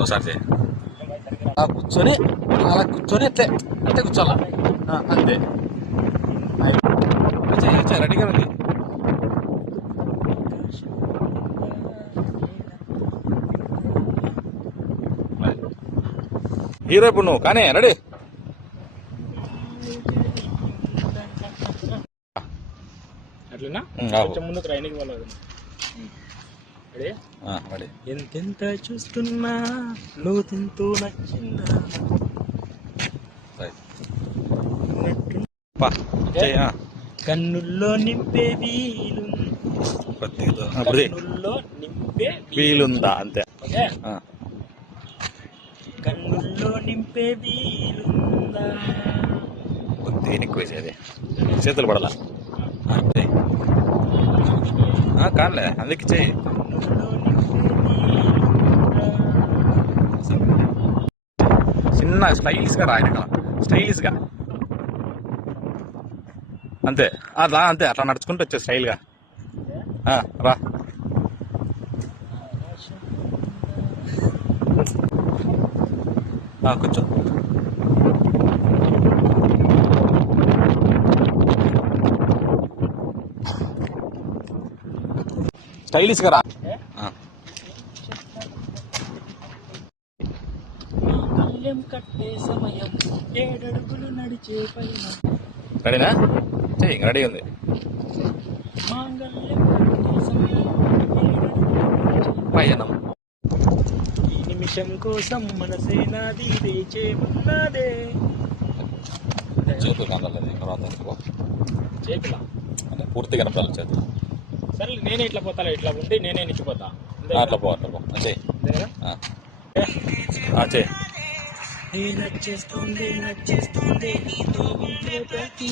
ఒకసారి అలా కూర్చొని అలా కూర్చొని అట్లే అట్లే కూర్చోాలా అంతే. రెడీగా ఉంది. హీరో ఇప్పుడు నువ్వు. కానీ రెడీ ఆగు. కొంచెం వాళ్ళు రెడీ? ఎంతెంత చూస్తున్నా లోతెంతో నచ్చిందా. కన్నుల్లో నింపే వీలు. కన్నుల్లో నింపే వీలుందా అంతే. కన్నుల్లో నింపే వీలుందా? ఎక్కువ వేసేది. చేతులు పడాల. ఆ, కానలే అందుకే చెయ్యి. చిన్న స్టైలిష్గా రా ఆయన స్టైలిష్గా అంతే. అలా అంతే. అట్లా నడుచుకుంటూ వచ్చే స్టైల్గా. రా. కూర్చో. స్టైలిష్గా రా. కళ్ళెం కట్టే సమయం ఏడడుగులు నడిచే పైన. రెడీనా? చెయ్యి రెడీ ఉంది. మాంగళ్యం కట్టే సమయం పైన. ఈ నిమిషం కోసం మనసే నాది వేచే ఉన్నదే చేతులు కనలేదు తర్వాత. చేతుల అంటే పూర్తిగా కనపడాలి చేతులు. సరే నేనే ఇట్లా పోతా ఇట్లా ఉండి నేనే నిచ్చిపోతా అట్లా పో అట్లా పో. నచ్చేస్తుంది నచ్చేస్తుంది నీతో ప్రతి.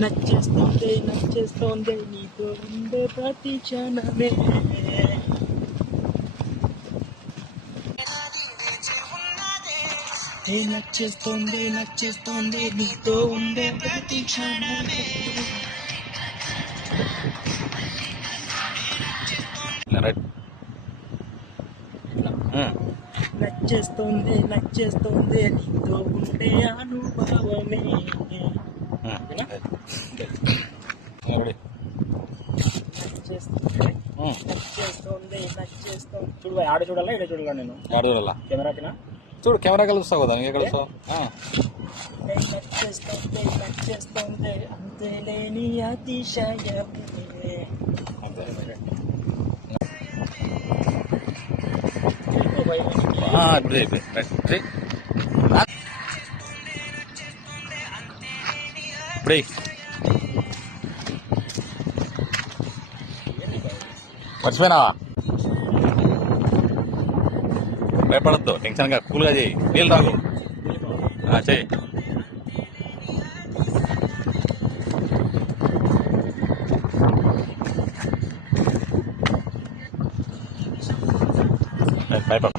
నచ్చేస్తుంది నచ్చేస్తుంది నీతో ఉండే ప్రతి క్షణమే. ఏ నచ్చేస్తుంది నచ్చేస్తుంది నీతో ఉండే ప్రతి క్షణమే. నచ్చేస్తుంది నచ్చేస్తుంది నీతో ఉండే అనుభవమే నచ్చేస్తుంది. నచ్చేస్తుంది ఆడ చూడాలా ఇక్కడ చూడాలా నేను వాడు చూడాలా కెమెరాకినా చూడు కెమెరా కలుస్తావు కదా ఇంకా కలుస్తావు ఆ. ఏ నచ్చేస్తుంది నచ్చేస్తుంది అంతే లేని అతిశయమే అంతే చూడు భయ్, ఆ, ఇప్పుడు చెయ్యి, ఇప్పుడు రైట్ చెయ్యి. ఆ. ఇప్పుడు చెయ్యి. మర్చిపోయినావా భయపడద్దు. టెన్షన్గా కూల్గా చేయి. నీళ్ళు తాగు. ఆ, చెయ్యి భయపడ